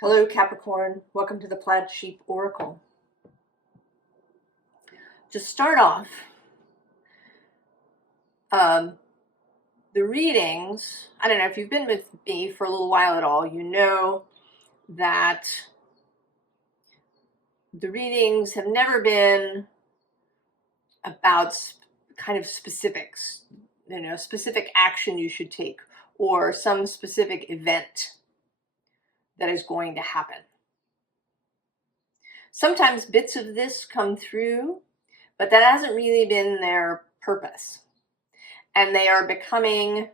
Hello, Capricorn. Welcome to the Plaid Sheep Oracle. To start off, the readings, I don't know if you've been with me for a little while at all, you know that the readings have never been about kind of specifics, specific action you should take or some specific event that is going to happen. Sometimes bits of this come through, but that hasn't really been their purpose. And they are becoming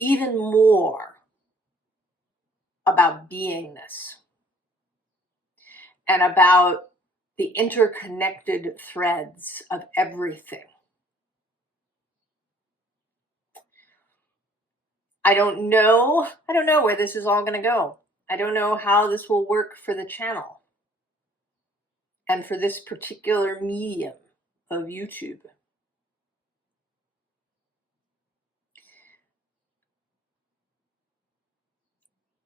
even more about beingness and about the interconnected threads of everything. I don't know where this is all going to go. I don't know how this will work for the channel and for this particular medium of YouTube.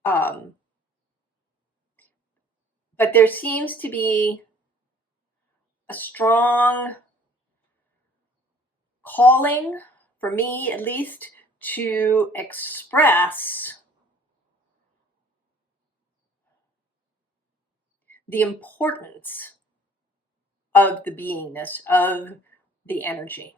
But there seems to be a strong calling, for me at least, to express the importance of the beingness, of the energy.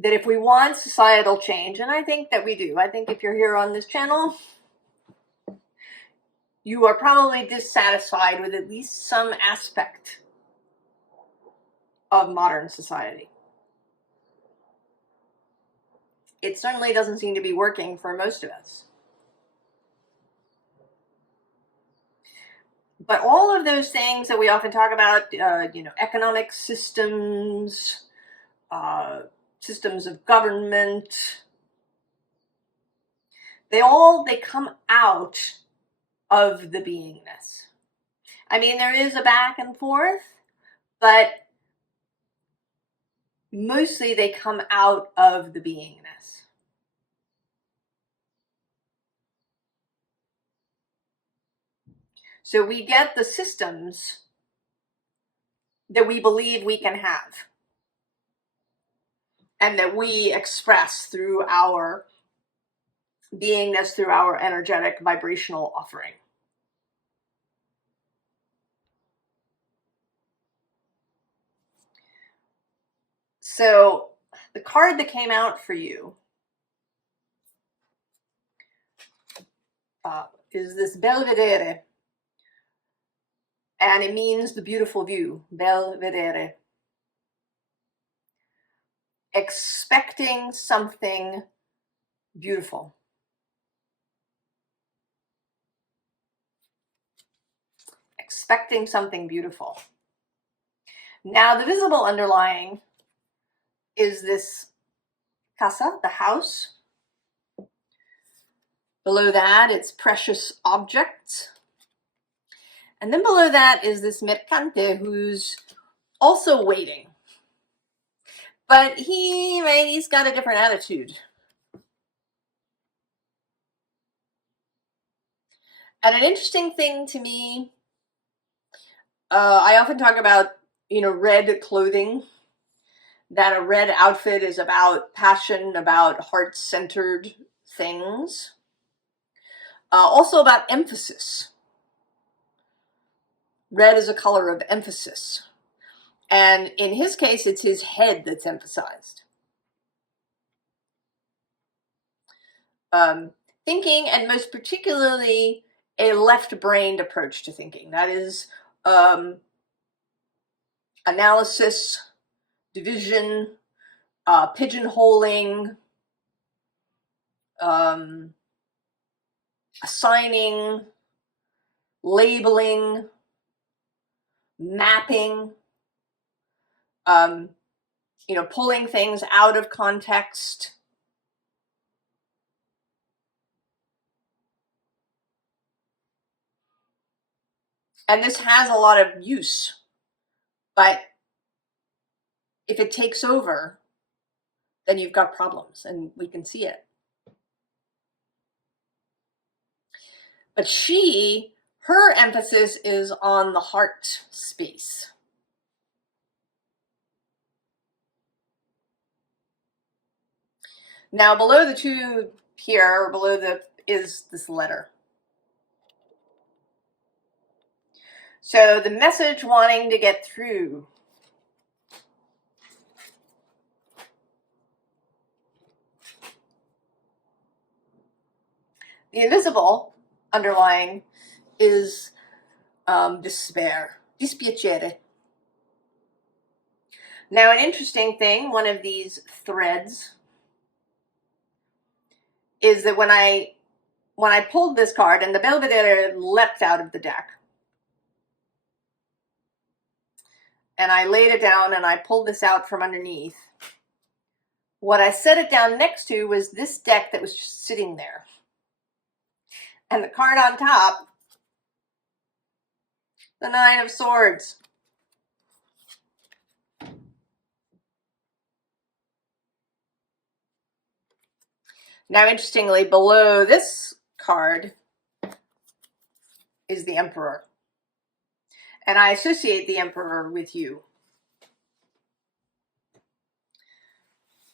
That if we want societal change, and I think that we do, I think if you're here on this channel, you are probably dissatisfied with at least some aspect of modern society. It certainly doesn't seem to be working for most of us. But all of those things that we often talk about, economic systems, systems of government, they come out of the beingness. I mean, there is a back and forth, but mostly they come out of the beingness. So we get the systems that we believe we can have and that we express through our beingness, through our energetic vibrational offering. So the card that came out for you is this Belvedere, and it means the beautiful view, Belvedere. Expecting something beautiful. Expecting something beautiful. Now, the visible underlying is this casa, the house. Below that, it's precious objects. And then below that is this mercante who's also waiting. But he's got a different attitude. And an interesting thing to me, I often talk about, red clothing, that a red outfit is about passion, about heart-centered things. Also about emphasis. Red is a color of emphasis. And in his case, it's his head that's emphasized. Thinking, and most particularly a left-brained approach to thinking. That is analysis, division, pigeonholing, assigning, labeling, mapping, pulling things out of context. And this has a lot of use, but if it takes over, then you've got problems, and we can see it. But her emphasis is on the heart space. Now below the two here, is this letter. So the message wanting to get through. The invisible underlying is despair, dispiacere. Now an interesting thing, one of these threads, is that when I pulled this card and the Belvedere leapt out of the deck, and I laid it down and I pulled this out from underneath, what I set it down next to was this deck that was just sitting there. And the card on top, the Nine of Swords. Now, interestingly, below this card is the Emperor. And I associate the Emperor with you.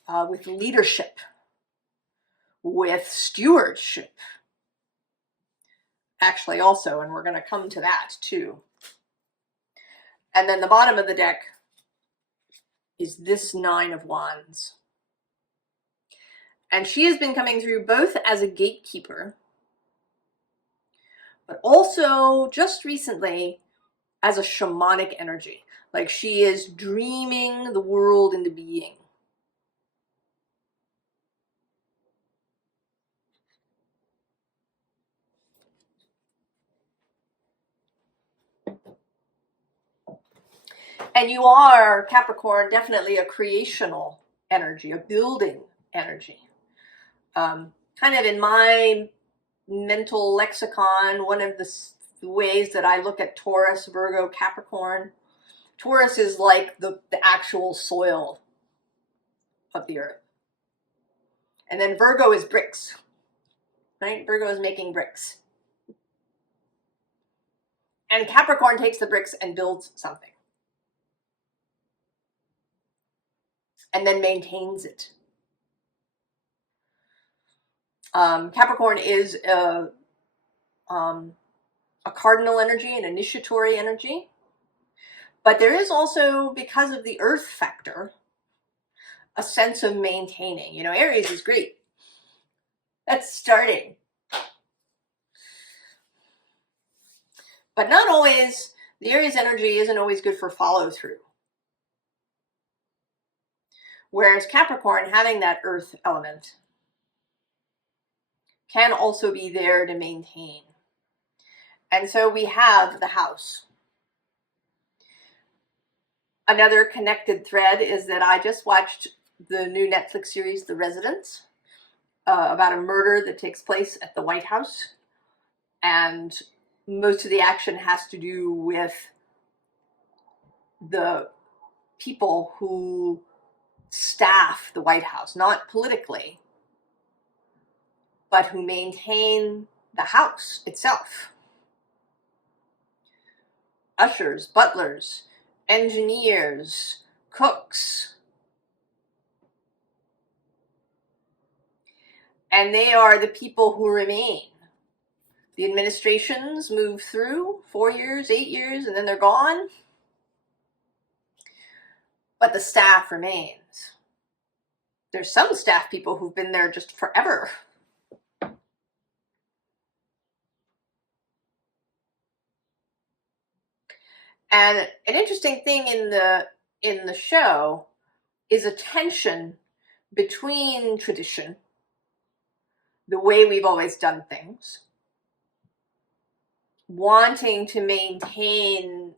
With leadership, with stewardship. Actually also, and we're going to come to that too. And then the bottom of the deck is this Nine of Wands. And she has been coming through both as a gatekeeper, but also just recently as a shamanic energy. Like she is dreaming the world into being. And you are, Capricorn, definitely a creational energy, a building energy. Kind of in my mental lexicon, one of the ways that I look at Taurus, Virgo, Capricorn, Taurus is like the actual soil of the earth. And then Virgo is bricks, right? Virgo is making bricks. And Capricorn takes the bricks and builds something. And then maintains it. Capricorn is a cardinal energy, an initiatory energy. But there is also, because of the earth factor, a sense of maintaining. You know, Aries is great. That's starting. But not always, the Aries energy isn't always good for follow through. Whereas Capricorn, having that earth element, can also be there to maintain. And so we have the house. Another connected thread is that I just watched the new Netflix series, The Residence, about a murder that takes place at the White House. And most of the action has to do with the people who staff the White House, not politically, but who maintain the house itself. Ushers, butlers, engineers, cooks. And they are the people who remain. The administrations move through 4 years, 8 years, and then they're gone. But the staff remains. There's some staff people who've been there just forever. And an interesting thing in the show is a tension between tradition, the way we've always done things, wanting to maintain,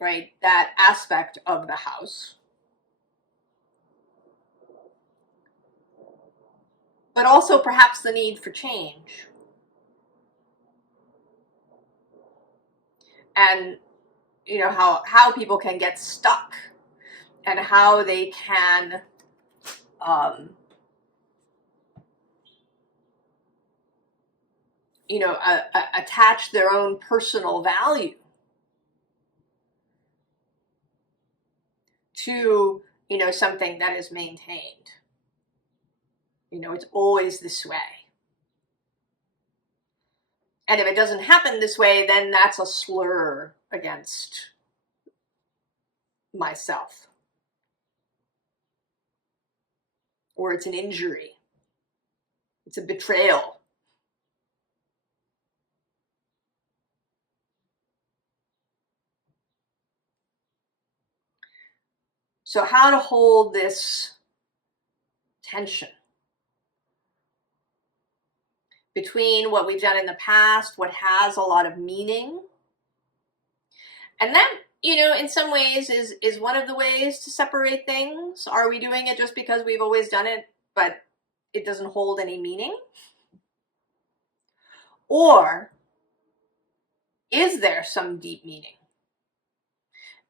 right, that aspect of the house, but also perhaps the need for change. And you know, how people can get stuck and how they can you know, attach their own personal value to, you know, something that is maintained. You know, it's always this way. And if it doesn't happen this way, then that's a slur against myself. Or it's an injury. It's a betrayal. So how to hold this tension between what we've done in the past, what has a lot of meaning, and that, you know, in some ways is one of the ways to separate things. Are we doing it just because we've always done it, but it doesn't hold any meaning? Or is there some deep meaning?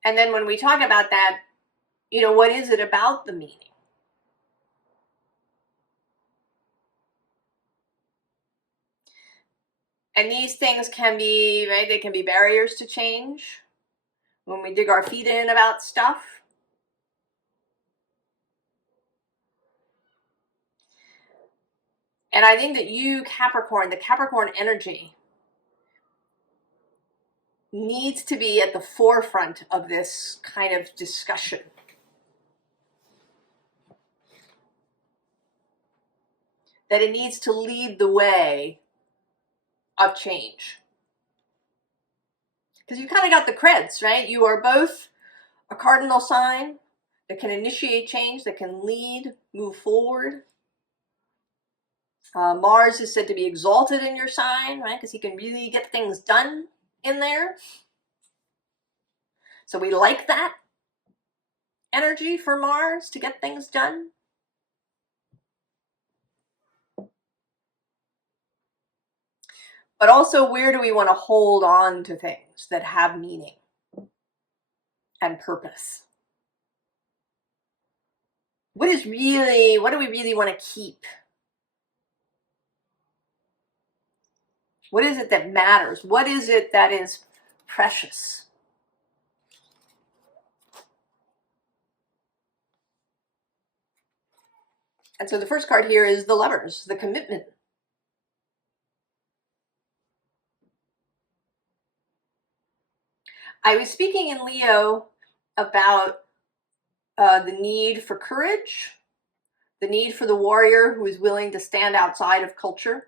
And then when we talk about that, you know, what is it about the meaning? And these things can be, right, they can be barriers to change when we dig our feet in about stuff. And I think that you, Capricorn, the Capricorn energy needs to be at the forefront of this kind of discussion. That it needs to lead the way of change. Because you kind of got the creds, right? You are both a cardinal sign that can initiate change, that can lead, move forward. Mars is said to be exalted in your sign, right? Because he can really get things done in there. So we like that energy for Mars to get things done. But also, where do we want to hold on to things that have meaning and purpose? What do we really want to keep? What is it that matters? What is it that is precious? And so the first card here is the Lovers, the commitment. I was speaking in Leo about the need for courage, the need for the warrior who is willing to stand outside of culture.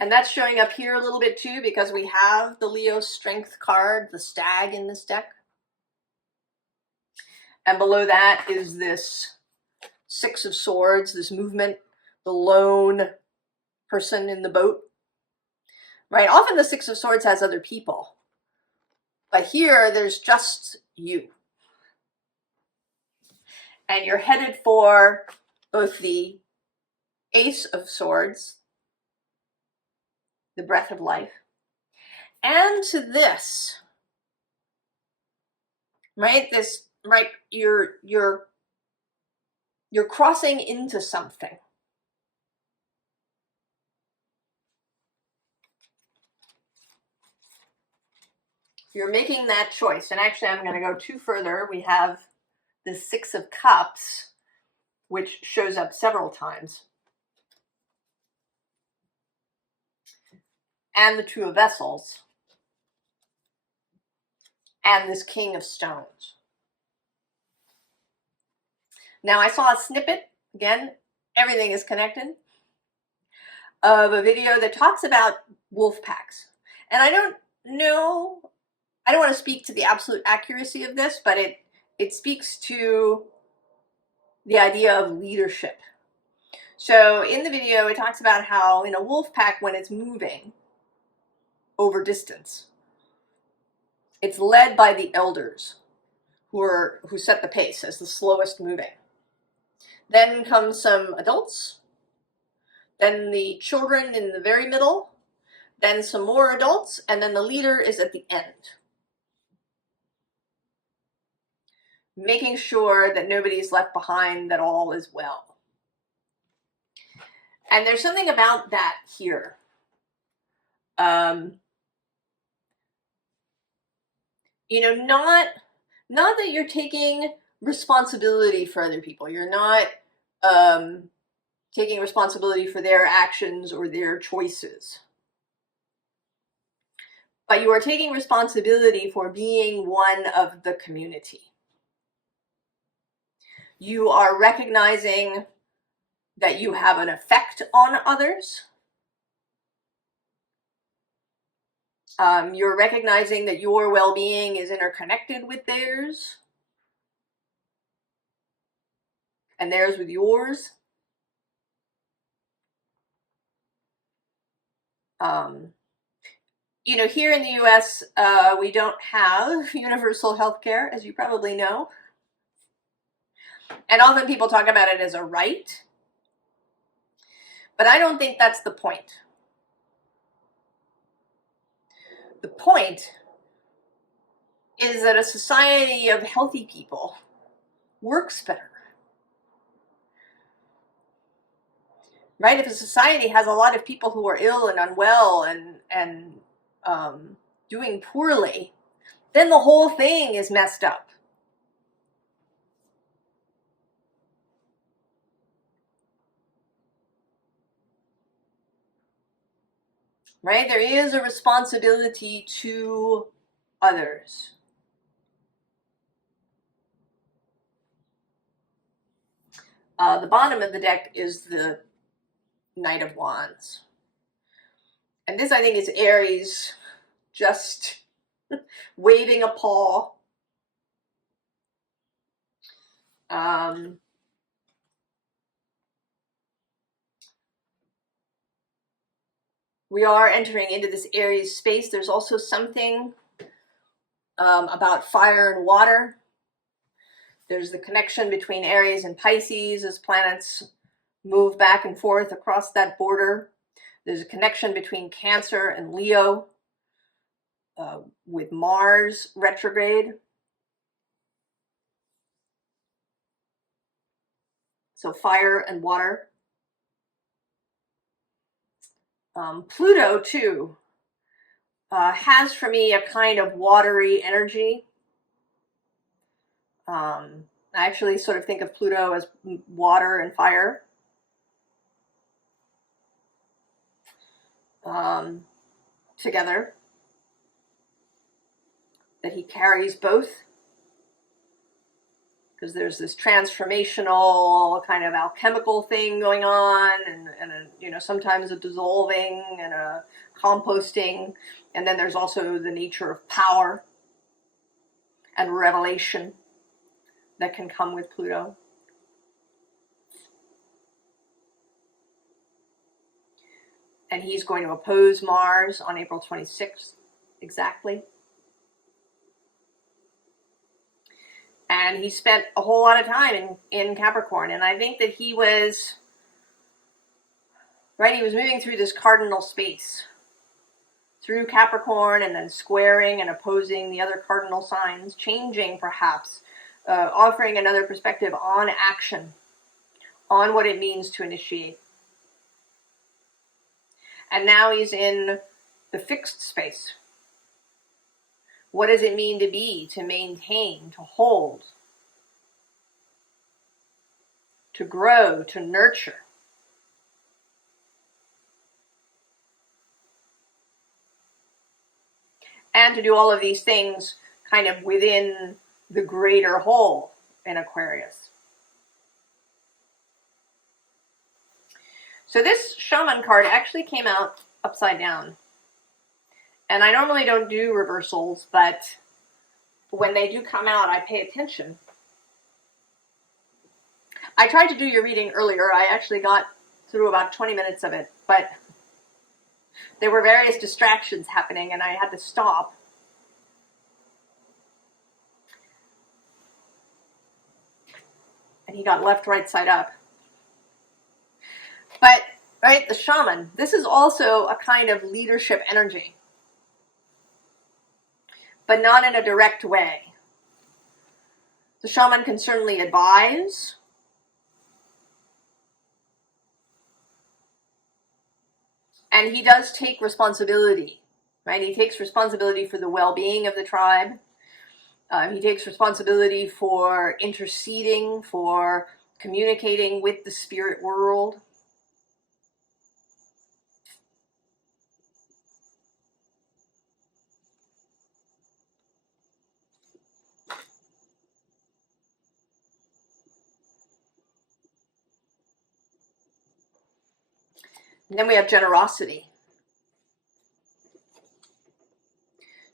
And that's showing up here a little bit too, because we have the Leo strength card, the stag in this deck. And below that is this Six of Swords, this movement, the lone person in the boat. Right? Often the Six of Swords has other people. But here, there's just you. And you're headed for both the Ace of Swords, the breath of life, and to this, right? This, right? You're crossing into something. You're making that choice. And actually, I'm going to go two further. We have the Six of Cups, which shows up several times, and the Two of Vessels, and this King of Stones. Now, I saw a snippet, again, everything is connected, of a video that talks about wolf packs. And I don't want to speak to the absolute accuracy of this, but it speaks to the idea of leadership. So in the video, it talks about how in a wolf pack, when it's moving over distance, it's led by the elders who set the pace as the slowest moving. Then comes some adults, then the children in the very middle, then some more adults, and then the leader is at the end. Making sure that nobody's left behind, that all is well. And there's something about that here. You know, not that you're taking responsibility for other people. You're not taking responsibility for their actions or their choices. But you are taking responsibility for being one of the community. You are recognizing that you have an effect on others. You're recognizing that your well-being is interconnected with theirs, and theirs with yours. You know, here in the US, we don't have universal health care, as you probably know. And often people talk about it as a right. But I don't think that's the point. The point is that a society of healthy people works better. Right? If a society has a lot of people who are ill and unwell and doing poorly, then the whole thing is messed up. Right? There is a responsibility to others. The bottom of the deck is the Knight of Wands. And this, I think, is Aries just waving a paw. We are entering into this Aries space. There's also something about fire and water. There's the connection between Aries and Pisces as planets move back and forth across that border. There's a connection between Cancer and Leo with Mars retrograde. So fire and water. Pluto, too, has for me a kind of watery energy. I actually sort of think of Pluto as water and fire. Together. That he carries both. Because there's this transformational kind of alchemical thing going on, and you know, sometimes a dissolving and a composting, and then there's also the nature of power and revelation that can come with Pluto. And he's going to oppose Mars on April 26th, exactly. And he spent a whole lot of time in Capricorn. And I think that he was, right, he was moving through this cardinal space. Through Capricorn and then squaring and opposing the other cardinal signs, changing perhaps, offering another perspective on action, on what it means to initiate. And now he's in the fixed space. What does it mean to be, to maintain, to hold, to grow, to nurture? And to do all of these things kind of within the greater whole in Aquarius. So this Shaman card actually came out upside down. And I normally don't do reversals, but when they do come out, I pay attention. I tried to do your reading earlier. I actually got through about 20 minutes of it, but there were various distractions happening and I had to stop. And he got left right side up. But, right, the shaman, this is also a kind of leadership energy. But not in a direct way. The shaman can certainly advise. And he does take responsibility, right? He takes responsibility for the well-being of the tribe. He takes responsibility for interceding, for communicating with the spirit world. And then we have generosity.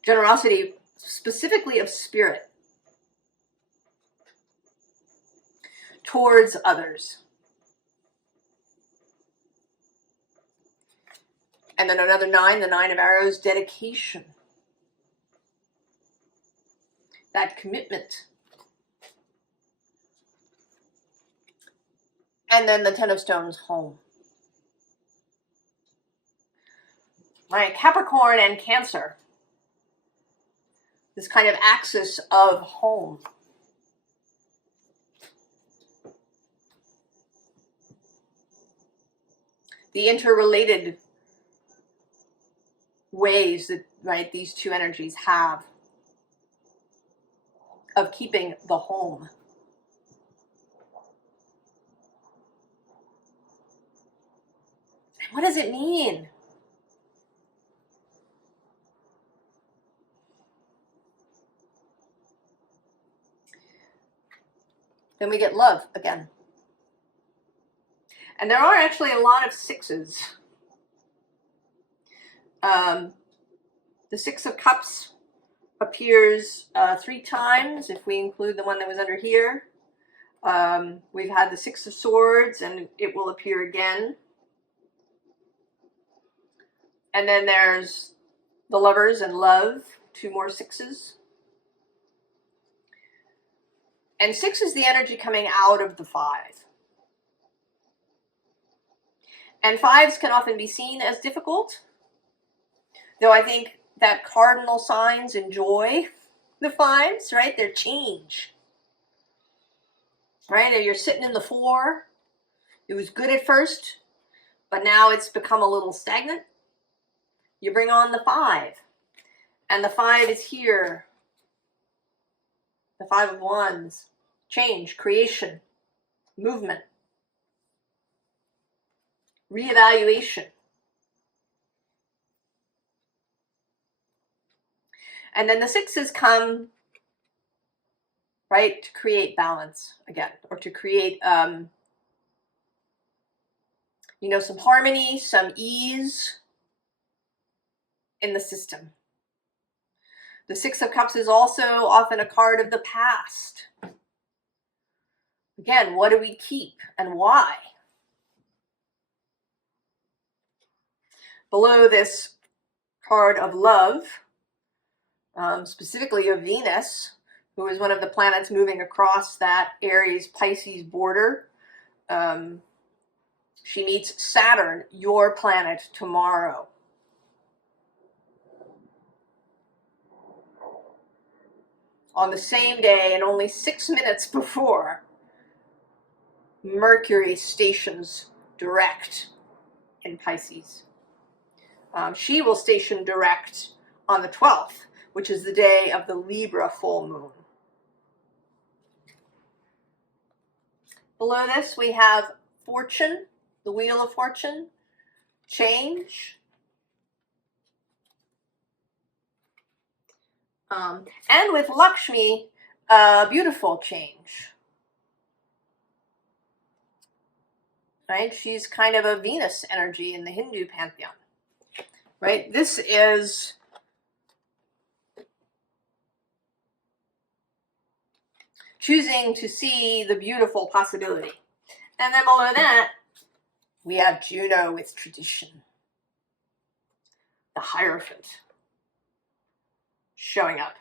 Generosity specifically of spirit towards others. And then another 9, the 9 of arrows, dedication. That commitment. And then the 10 of stones, home. Right, Capricorn and Cancer. This kind of axis of home. The interrelated ways that, right, these two energies have of keeping the home. What does it mean? Then we get love again. And there are actually a lot of 6s. The 6 of Cups appears 3 times, if we include the one that was under here. We've had the 6 of Swords, and it will appear again. And then there's the Lovers and Love, 2 more 6s. And 6 is the energy coming out of the 5. And 5s can often be seen as difficult, though I think that cardinal signs enjoy the 5s, right? Their change. Right? You're sitting in the 4. It was good at first, but now it's become a little stagnant. You bring on the 5. And the 5 is here. The 5 of Wands. Change, creation, movement, reevaluation. And then the 6s come, right, to create balance again, or to create, you know, some harmony, some ease in the system. The 6 of Cups is also often a card of the past. Again, what do we keep and why? Below this card of love, specifically of Venus, who is one of the planets moving across that Aries-Pisces border. She meets Saturn, your planet, tomorrow. On the same day, and only 6 minutes before, Mercury stations direct in Pisces. She will station direct on the 12th, which is the day of the Libra full moon. Below this, we have Fortune, the Wheel of Fortune, change, and with Lakshmi, beautiful change. Right? She's kind of a Venus energy in the Hindu pantheon. Right? This is choosing to see the beautiful possibility. And then below that, we have Juno with tradition. The Hierophant showing up.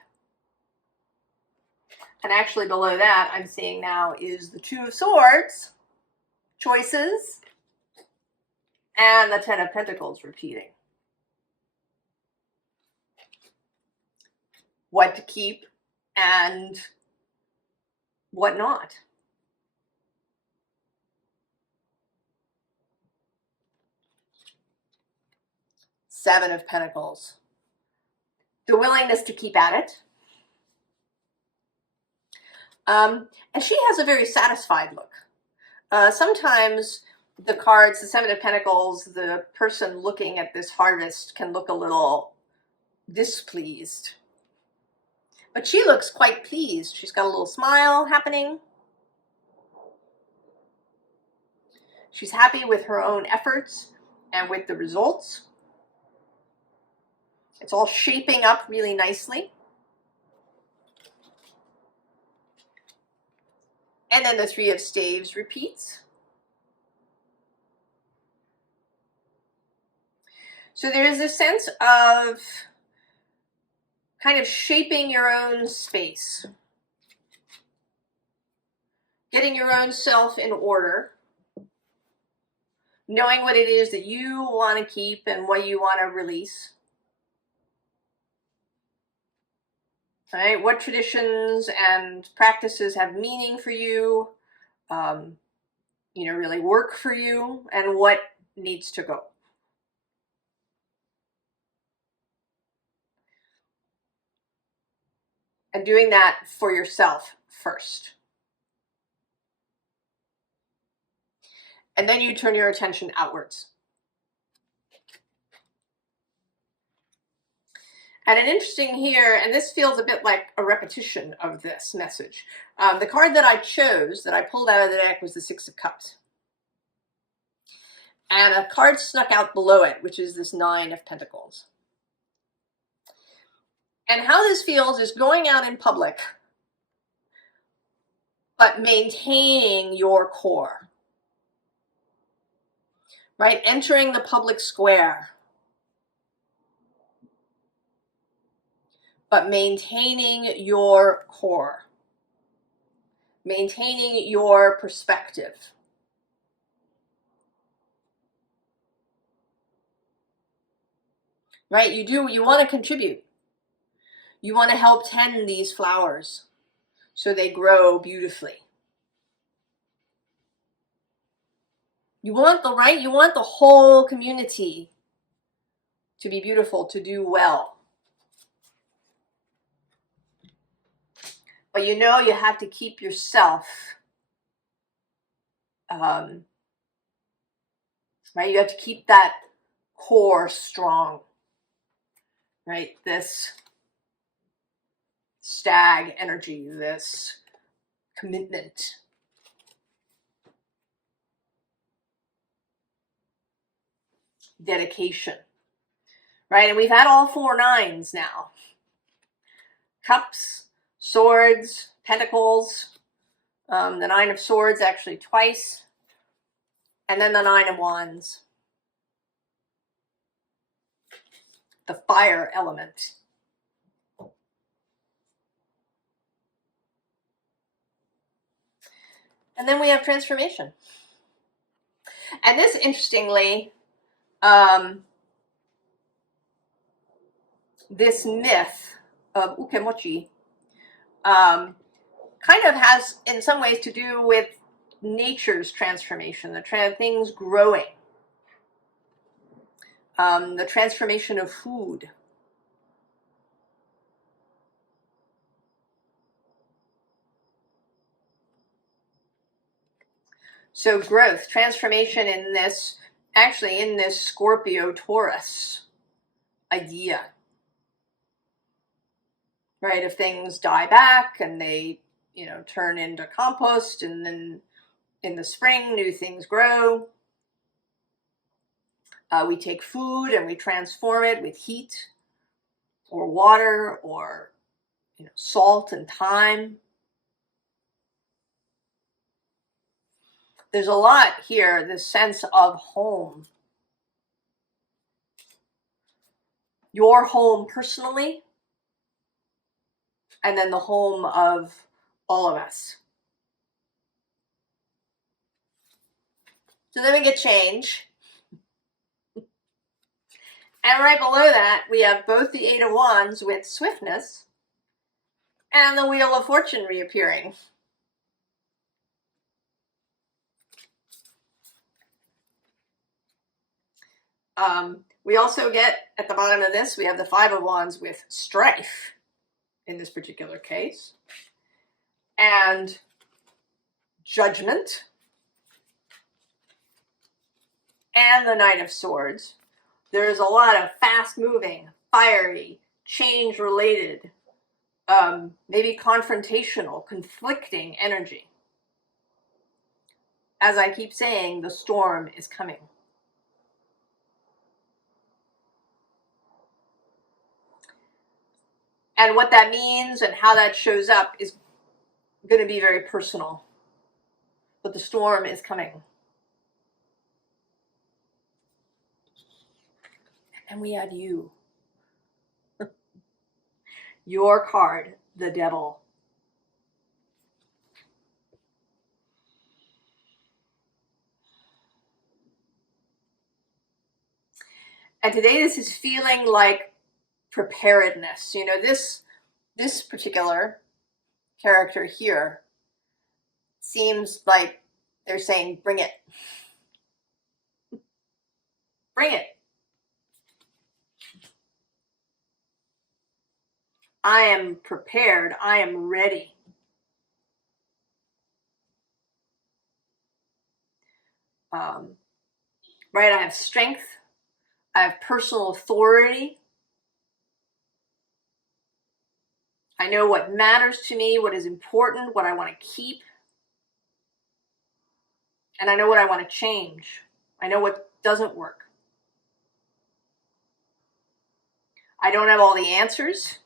And actually below that, I'm seeing now is the 2 of Swords, choices, and the 10 of Pentacles repeating. What to keep and what not. Seven of Pentacles. The willingness to keep at it. And she has a very satisfied look. Sometimes the cards, the Seven of Pentacles, the person looking at this harvest can look a little displeased. But she looks quite pleased. She's got a little smile happening. She's happy with her own efforts and with the results. It's all shaping up really nicely. And then the Three of Staves repeats. So there is a sense of kind of shaping your own space. Getting your own self in order. Knowing what it is that you want to keep and what you want to release. Right? What traditions and practices have meaning for you, really work for you, and what needs to go. And doing that for yourself first. And then you turn your attention outwards. And an interesting here, and this feels a bit like a repetition of this message. The card that I chose, that I pulled out of the deck, was the Six of Cups. And a card snuck out below it, which is this Nine of Pentacles. And how this feels is going out in public, but maintaining your core. Right? Entering the public square, but maintaining your core. Maintaining your perspective. Right? You want to contribute. You want to help tend these flowers so they grow beautifully. You want the whole community to be beautiful, to do well. But you have to keep yourself, right? You have to keep that core strong, right? This stag energy, this commitment. Dedication, right? And we've had all 4 nines now. Cups, Swords, Pentacles, the Nine of Swords actually twice, and then the Nine of Wands. The fire element. And then we have transformation. And this, interestingly, this myth of ukemochi kind of has, in some ways, to do with nature's transformation, things growing, the transformation of food. So growth, transformation in this Scorpio Taurus idea. Right, if things die back and they, turn into compost, and then in the spring, new things grow. We take food and we transform it with heat or water or, salt and thyme. There's a lot here, this sense of home. Your home personally, and then the home of all of us. So then we get change. And right below that, we have both the Eight of Wands with swiftness and the Wheel of Fortune reappearing. We also get, at the bottom of this, we have the Five of Wands with strife in this particular case, and judgment, and the Knight of Swords. There's a lot of fast-moving, fiery, change-related, maybe confrontational, conflicting energy. As I keep saying, the storm is coming. And what that means and how that shows up is going to be very personal. But the storm is coming. And we add you. Your card, the Devil. And today this is feeling like preparedness. You know, this particular character here seems like they're saying, bring it. Bring it. I am prepared. I am ready. Right? I have strength. I have personal authority. I know what matters to me, what is important, what I want to keep. And I know what I want to change. I know what doesn't work. I don't have all the answers.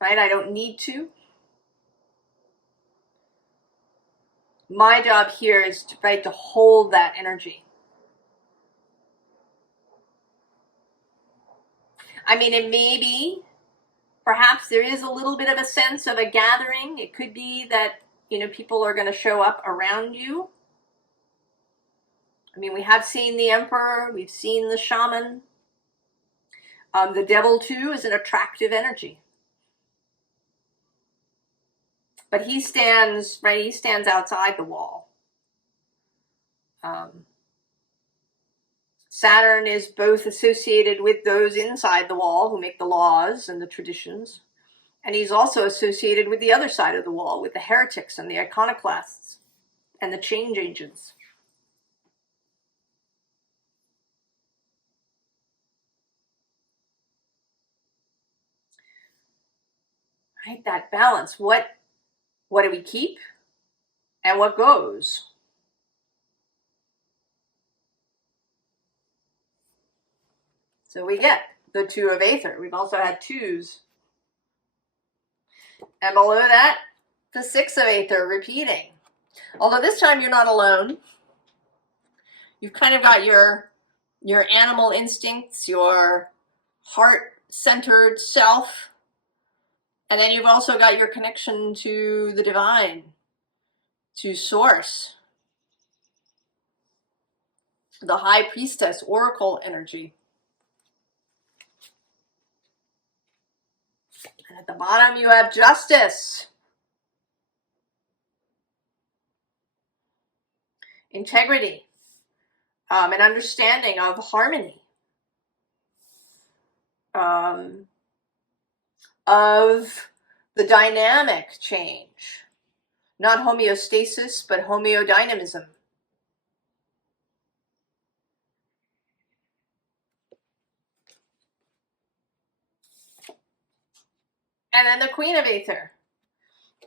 Right? I don't need to. My job here is to, right, to hold that energy. I mean, it may be, perhaps there is a little bit of a sense of a gathering. It could be that, you know, people are going to show up around you. I mean, we have seen the Emperor. We've seen the Shaman. The Devil, too, is an attractive energy. But he stands, right, he stands outside the wall. Saturn is both associated with those inside the wall who make the laws and the traditions, and he's also associated with the other side of the wall, with the heretics and the iconoclasts and the change agents. Right, that balance. What do we keep and what goes? So we get the Two of Aether. We've also had twos. And below that, the Six of Aether repeating. Although this time you're not alone. You've kind of got your animal instincts, your heart-centered self, and then you've also got your connection to the divine, to source, the high priestess, oracle energy. And at the bottom you have justice, integrity, an understanding of harmony, of the dynamic change, not homeostasis, but homeodynamism. And then the Queen of Aether.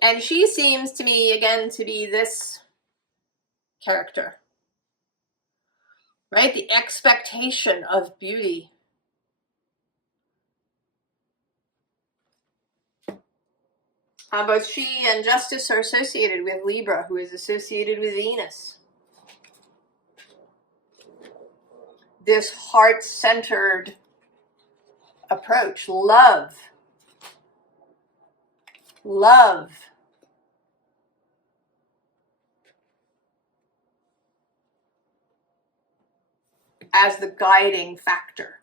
And she seems to me, again, to be this character. Right? The expectation of beauty. Both she and Justice are associated with Libra, who is associated with Venus. This heart-centered approach. Love. Love. As the guiding factor.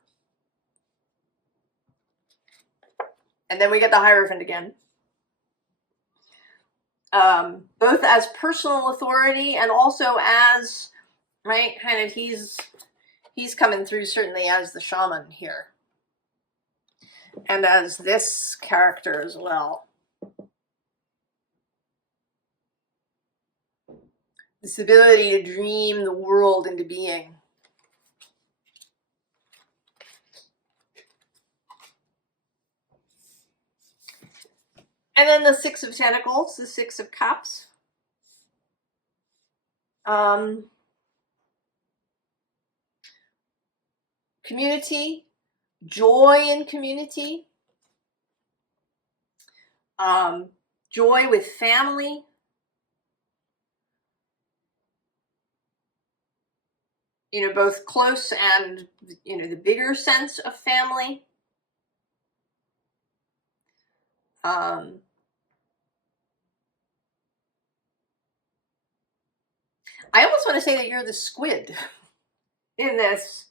And then we get the Hierophant again. both as personal authority and also as, right, kind of he's coming through certainly as the shaman here. And as this character as well. This ability to dream the world into being. And then the Six of Pentacles, the Six of Cups. Community, joy in community, joy with family, you know, both close and, you know, the bigger sense of family. I almost want to say that you're the squid in this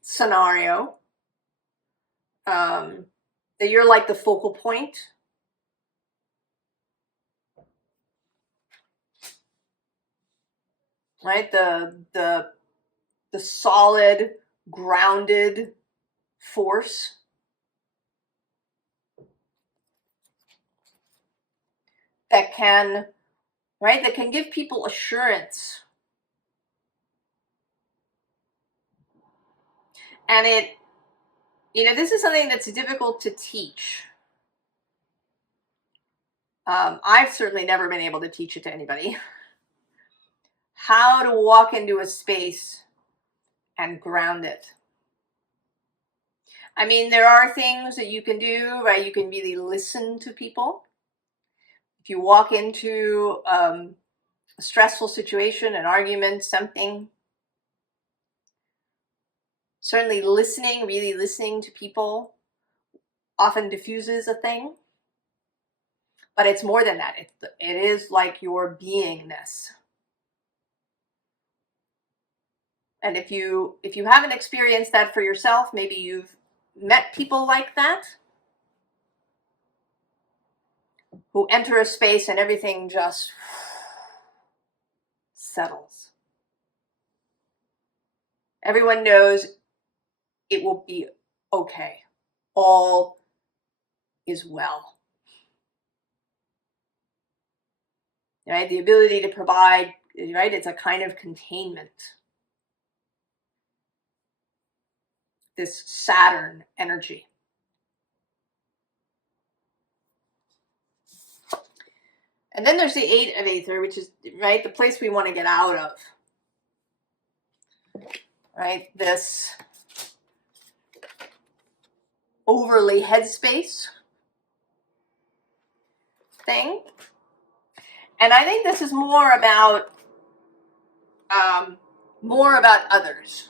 scenario. That you're like the focal point. Right? The solid, grounded force. That can, right, that can give people assurance. And it, you know, this is something that's difficult to teach. I've certainly never been able to teach it to anybody. How to walk into a space and ground it. I mean, there are things that you can do, right? You can really listen to people. If you walk into a stressful situation, an argument, something, certainly listening, really listening to people often diffuses a thing. But it's more than that. It is like your beingness. And if you haven't experienced that for yourself, maybe you've met people like that, who enter a space and everything just settles. Everyone knows it will be okay. All is well. Right? The ability to provide, right? It's a kind of containment. This Saturn energy. And then there's the Eight of Aether, which is, right, the place we want to get out of. Right? This overly headspace thing. And I think this is more about others.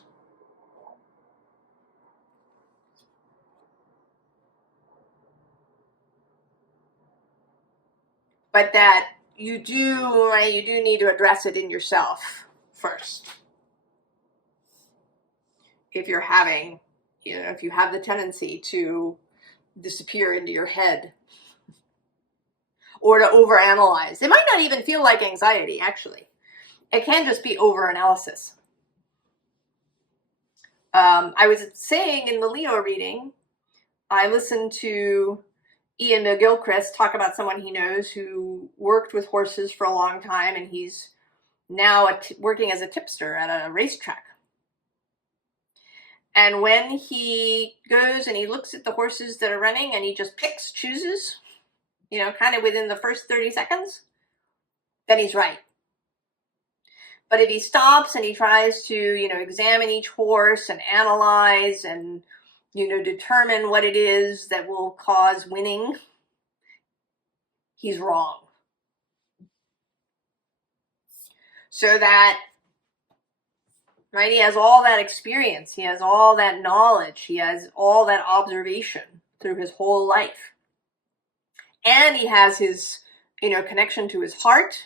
But that you do, right, you do need to address it in yourself first. If you're having, you know, if you have the tendency to disappear into your head or to overanalyze. It might not even feel like anxiety, actually. It can just be overanalysis. I was saying in the Leo reading, I listened to Ian McGilchrist talk about someone he knows who worked with horses for a long time, and he's now working as a tipster at a racetrack. And when he goes and he looks at the horses that are running and he just chooses, you know, kind of within the first 30 seconds, then he's right. But if he stops and he tries to, you know, examine each horse and analyze and, you know, determine what it is that will cause winning, he's wrong. So that, right, he has all that experience, he has all that knowledge, he has all that observation through his whole life. And he has his, you know, connection to his heart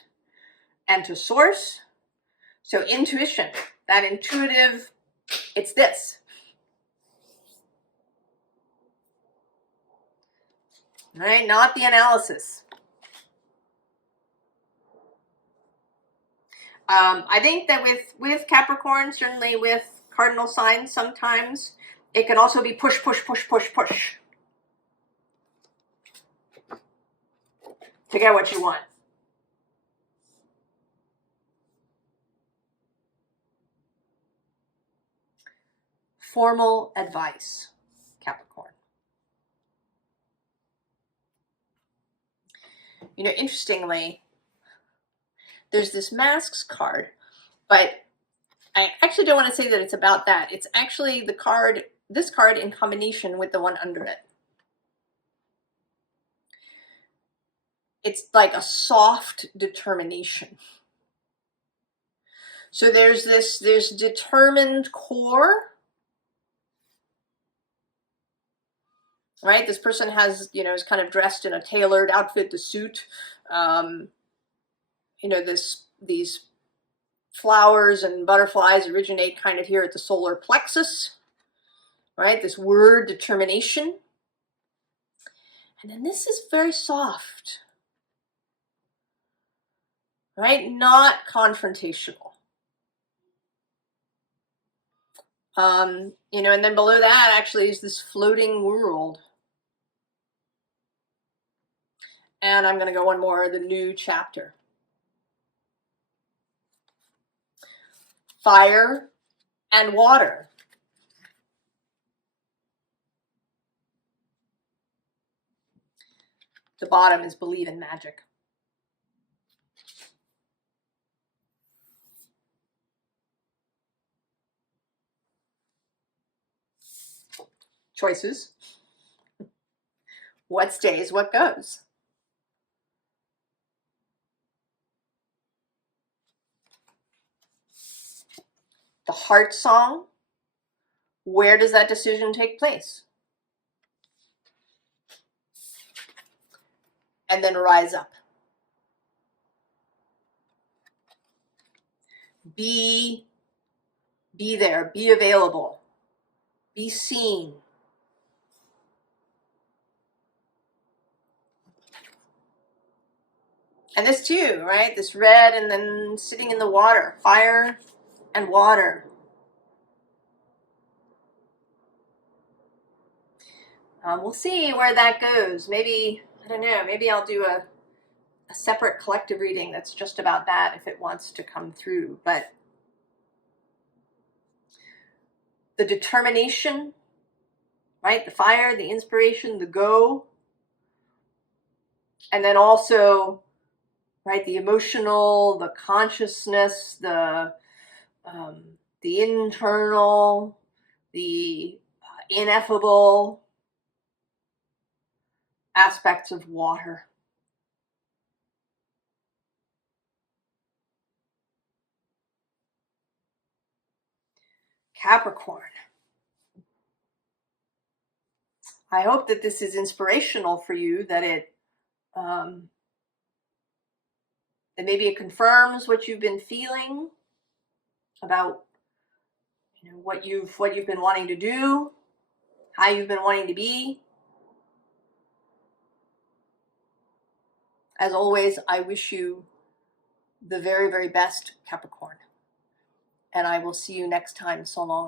and to source. So intuition, that intuitive, it's this. Right? Not the analysis. I think that with Capricorn, certainly with cardinal signs, sometimes it can also be push, push, push, push, push to get what you want. Formal advice, Capricorn. You know, interestingly, there's this masks card, but I actually don't want to say that it's about that. It's actually the card, this card in combination with the one under it. It's like a soft determination. So there's determined core, right? This person has, you know, is kind of dressed in a tailored outfit, the suit. You know, these flowers and butterflies originate kind of here at the solar plexus, right? This word determination. And then this is very soft, right? Not confrontational. You know, and then below that actually is this floating world. And I'm going to go one more, the new chapter. Fire and water. The bottom is believe in magic. Choices. What stays, what goes? The heart song. Where does that decision take place? And then rise up. Be there, be available, be seen. And this too, right? This red and then sitting in the water, fire and water. We'll see where that goes. Maybe, I don't know, maybe I'll do a separate collective reading that's just about that if it wants to come through. But the determination, right? The fire, the inspiration, the go. And then also, right, the emotional, the consciousness, the internal, the ineffable aspects of water. Capricorn. I hope that this is inspirational for you, that that maybe it confirms what you've been feeling about, you know, what you've been wanting to do, how you've been wanting to be. As always, I wish you the very, very best, Capricorn. And I will see you next time. So long.